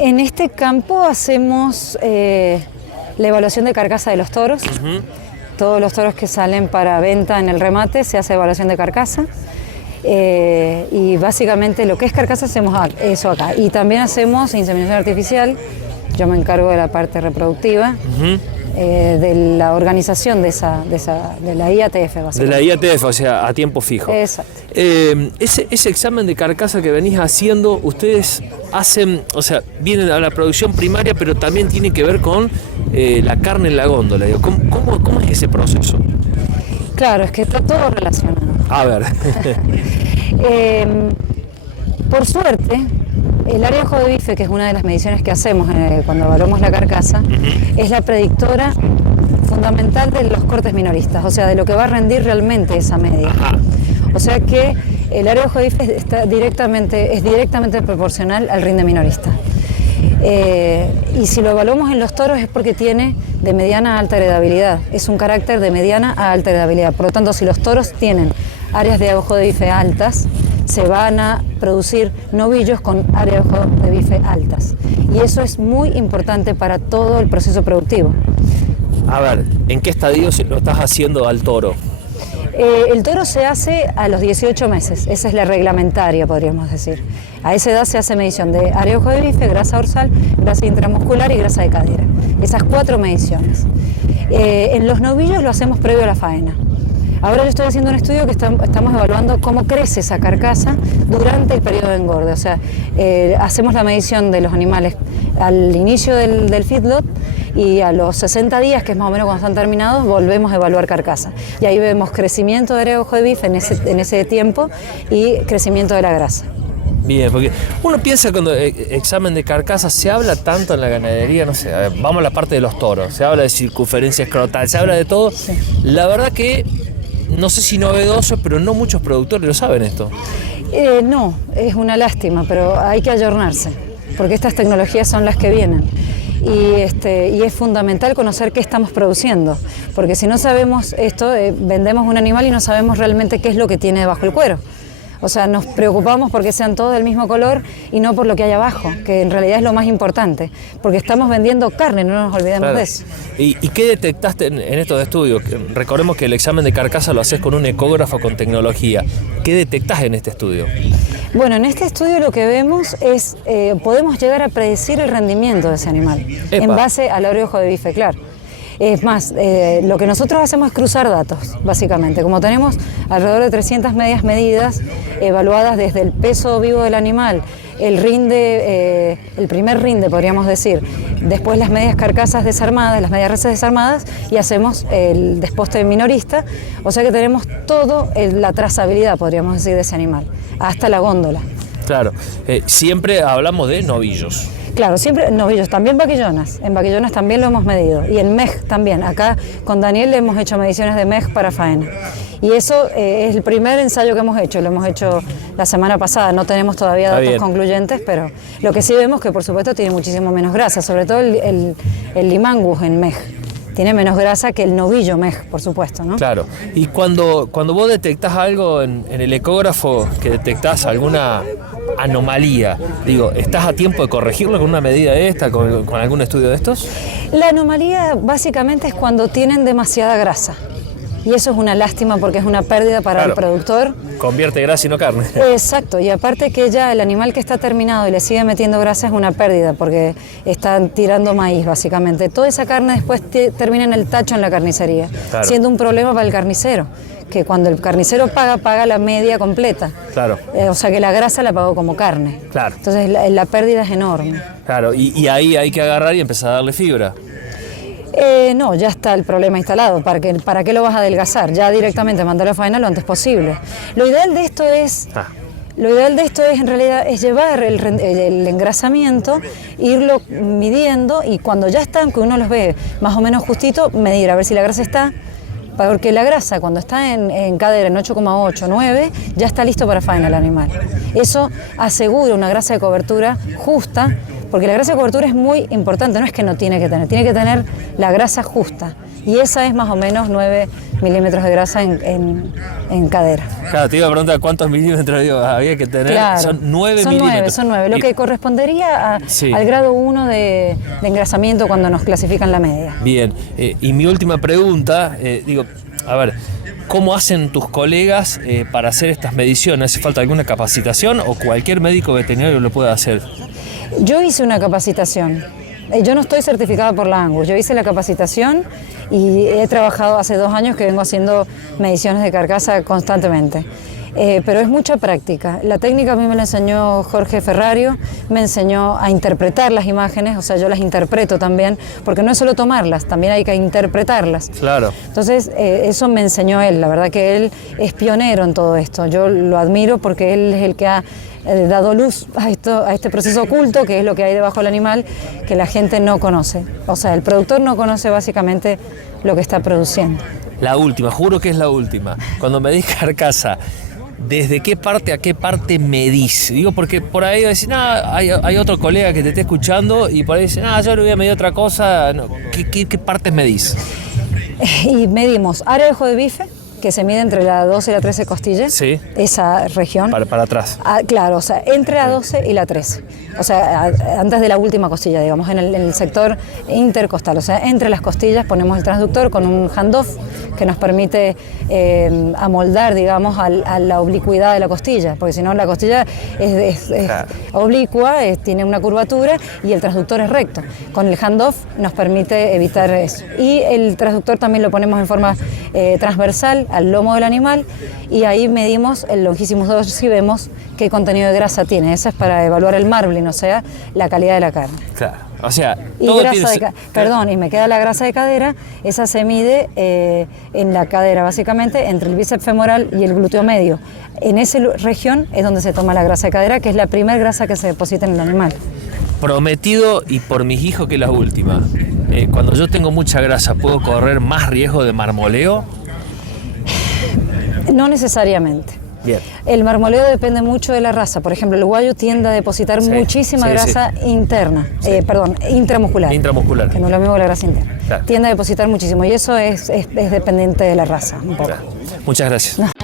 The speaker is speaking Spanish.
En este campo hacemos la evaluación de carcasa de los toros. Todos los toros que salen para venta en el remate se hace evaluación de carcasa. Y básicamente lo que es carcasa hacemos eso acá. Y también hacemos inseminación artificial. Yo me encargo de la parte reproductiva. De la organización de la IATF, básicamente. De la IATF, o sea, a tiempo fijo. Exacto. Ese examen de carcasa que venís haciendo, ustedes hacen, o sea, vienen a la producción primaria, pero también tiene que ver con la carne en la góndola. Digo, ¿cómo es ese proceso? Claro, es que está todo relacionado. A ver. Por suerte, el área de ojo de bife, que es una de las mediciones que hacemos cuando evaluamos la carcasa, es la predictora fundamental de los cortes minoristas, o sea, de lo que va a rendir realmente esa media. O sea que el área de ojo de bife es directamente proporcional al rinde minorista. Y si lo evaluamos en los toros es porque tiene de mediana a alta heredabilidad, es un carácter de mediana a alta heredabilidad. Por lo tanto, si los toros tienen áreas de ojo de bife altas, se van a producir novillos con áreas de ojo de bife altas. Y eso es muy importante para todo el proceso productivo. A ver, ¿en qué estadio lo estás haciendo al toro? El toro se hace a los 18 meses, esa es la reglamentaria, podríamos decir. A esa edad se hace medición de área de ojo de bife, grasa dorsal, grasa intramuscular y grasa de cadera. Esas 4 mediciones. En los novillos lo hacemos previo a la faena. Ahora yo estoy haciendo un estudio que estamos evaluando cómo crece esa carcasa durante el periodo de engorde. O sea, hacemos la medición de los animales al inicio del feedlot y a los 60 días, que es más o menos cuando están terminados, volvemos a evaluar carcasa. Y ahí vemos crecimiento de área de ojo de bife en ese tiempo y crecimiento de la grasa. Bien, porque uno piensa cuando examen de carcasa, se habla tanto en la ganadería, no sé, vamos a la parte de los toros, se habla de circunferencia escrotal, se habla de todo. Sí. La verdad que no sé si novedoso, pero no muchos productores lo saben esto. No, es una lástima, pero hay que ayornarse, porque estas tecnologías son las que vienen. Y es fundamental conocer qué estamos produciendo, porque si no sabemos esto, vendemos un animal y no sabemos realmente qué es lo que tiene debajo el cuero. O sea, nos preocupamos porque sean todos del mismo color y no por lo que hay abajo, que en realidad es lo más importante, porque estamos vendiendo carne, no nos olvidemos de eso. ¿Y qué detectaste en estos estudios? Recordemos que el examen de carcasa lo haces con un ecógrafo con tecnología. ¿Qué detectás en este estudio? Bueno, en este estudio lo que vemos es, podemos llegar a predecir el rendimiento de ese animal, en base al área de ojo de bife, claro. Es más, lo que nosotros hacemos es cruzar datos, básicamente. Como tenemos alrededor de 300 medias medidas, evaluadas desde el peso vivo del animal, el rinde, el primer rinde, podríamos decir, después las medias carcasas desarmadas, las medias reses desarmadas, y hacemos el desposte minorista, o sea que tenemos todo la trazabilidad, podríamos decir, de ese animal, hasta la góndola. Claro, siempre hablamos de novillos. Claro, siempre novillos, también vaquillonas. En vaquillonas también lo hemos medido. Y en MEG también. Acá con Daniel le hemos hecho mediciones de MEG para faena. Y eso es el primer ensayo que hemos hecho. Lo hemos hecho la semana pasada. No tenemos todavía datos concluyentes, pero lo que sí vemos que por supuesto tiene muchísimo menos grasa. Sobre todo el limangus en MEG. Tiene menos grasa que el novillo MEG, por supuesto, ¿no? Claro. Y cuando vos detectás algo en el ecógrafo, que detectás alguna anomalía, digo, ¿estás a tiempo de corregirlo con una medida esta, con algún estudio de estos? La anomalía básicamente es cuando tienen demasiada grasa. Y eso es una lástima porque es una pérdida para el productor. Convierte grasa y no carne. Exacto, y aparte que ya el animal que está terminado y le sigue metiendo grasa es una pérdida porque están tirando maíz básicamente. Toda esa carne después termina en el tacho en la carnicería, siendo un problema para el carnicero, que cuando el carnicero paga la media completa. Claro. O sea que la grasa la pagó como carne. Claro. Entonces la pérdida es enorme. Claro, y ahí hay que agarrar y empezar a darle fibra. No, ya está el problema instalado. ¿Para qué lo vas a adelgazar? Ya directamente mandar a faena lo antes posible. Lo ideal de esto es en realidad es llevar el engrasamiento, irlo midiendo y cuando ya están, que uno los ve más o menos justito, medir a ver si la grasa está. Porque la grasa cuando está en cadera en 8,8, 9, ya está listo para faena el animal. Eso asegura una grasa de cobertura justa Porque la grasa de cobertura es muy importante, no es que no tiene que tener la grasa justa. Y esa es más o menos 9 milímetros de grasa en cadera. Claro, te iba a preguntar cuántos milímetros había que tener. Claro, son 9 milímetros. Son 9, lo que correspondería al grado 1 de engrasamiento cuando nos clasifican la media. Bien, y mi última pregunta, a ver, ¿cómo hacen tus colegas para hacer estas mediciones? ¿Hace falta alguna capacitación o cualquier médico veterinario lo puede hacer? Yo hice una capacitación. Yo no estoy certificada por la Angus, yo hice la capacitación y he trabajado hace 2 años que vengo haciendo mediciones de carcasa constantemente. Pero es mucha práctica. La técnica a mí me la enseñó Jorge Ferrario, me enseñó a interpretar las imágenes, o sea, yo las interpreto también, porque no es solo tomarlas, también hay que interpretarlas. Claro. Entonces, eso me enseñó él, la verdad que él es pionero en todo esto. Yo lo admiro porque él es el que ha dado luz a este proceso oculto, que es lo que hay debajo del animal, que la gente no conoce. O sea, el productor no conoce básicamente lo que está produciendo. La última, juro que es la última. Cuando medís carcasa, ¿desde qué parte a qué parte medís? Digo, porque por ahí decís, hay otro colega que te esté escuchando y por ahí dicen, yo le voy a medir otra cosa. No, ¿qué partes medís? Y medimos área de ojo de bife, que se mide entre la 12 y la 13 costillas, sí, esa región. Para atrás. Claro, o sea, entre la 12 y la 13. O sea, antes de la última costilla, digamos, en el sector intercostal. O sea, entre las costillas ponemos el transductor con un handoff que nos permite amoldar, digamos, a la oblicuidad de la costilla, porque si no la costilla es oblicua, tiene una curvatura y el transductor es recto. Con el handoff nos permite evitar eso. Y el transductor también lo ponemos en forma transversal al lomo del animal y ahí medimos el longissimus dorsi y vemos qué contenido de grasa tiene. Esa es para evaluar el marbling, o sea, la calidad de la carne. Claro, o sea, todo y me queda la grasa de cadera, esa se mide en la cadera, básicamente, entre el bíceps femoral y el glúteo medio. En esa región es donde se toma la grasa de cadera, que es la primera grasa que se deposita en el animal. Prometido y por mis hijos que es la última. Cuando yo tengo mucha grasa, ¿puedo correr más riesgo de marmoleo? No necesariamente. Bien. El marmoleo depende mucho de la raza. Por ejemplo, el Wagyu tiende a depositar muchísima grasa interna, intramuscular. Intramuscular. Que no es lo mismo que la grasa interna. Claro. Tiende a depositar muchísimo y eso es dependiente de la raza, un poco. Claro. Muchas gracias. No.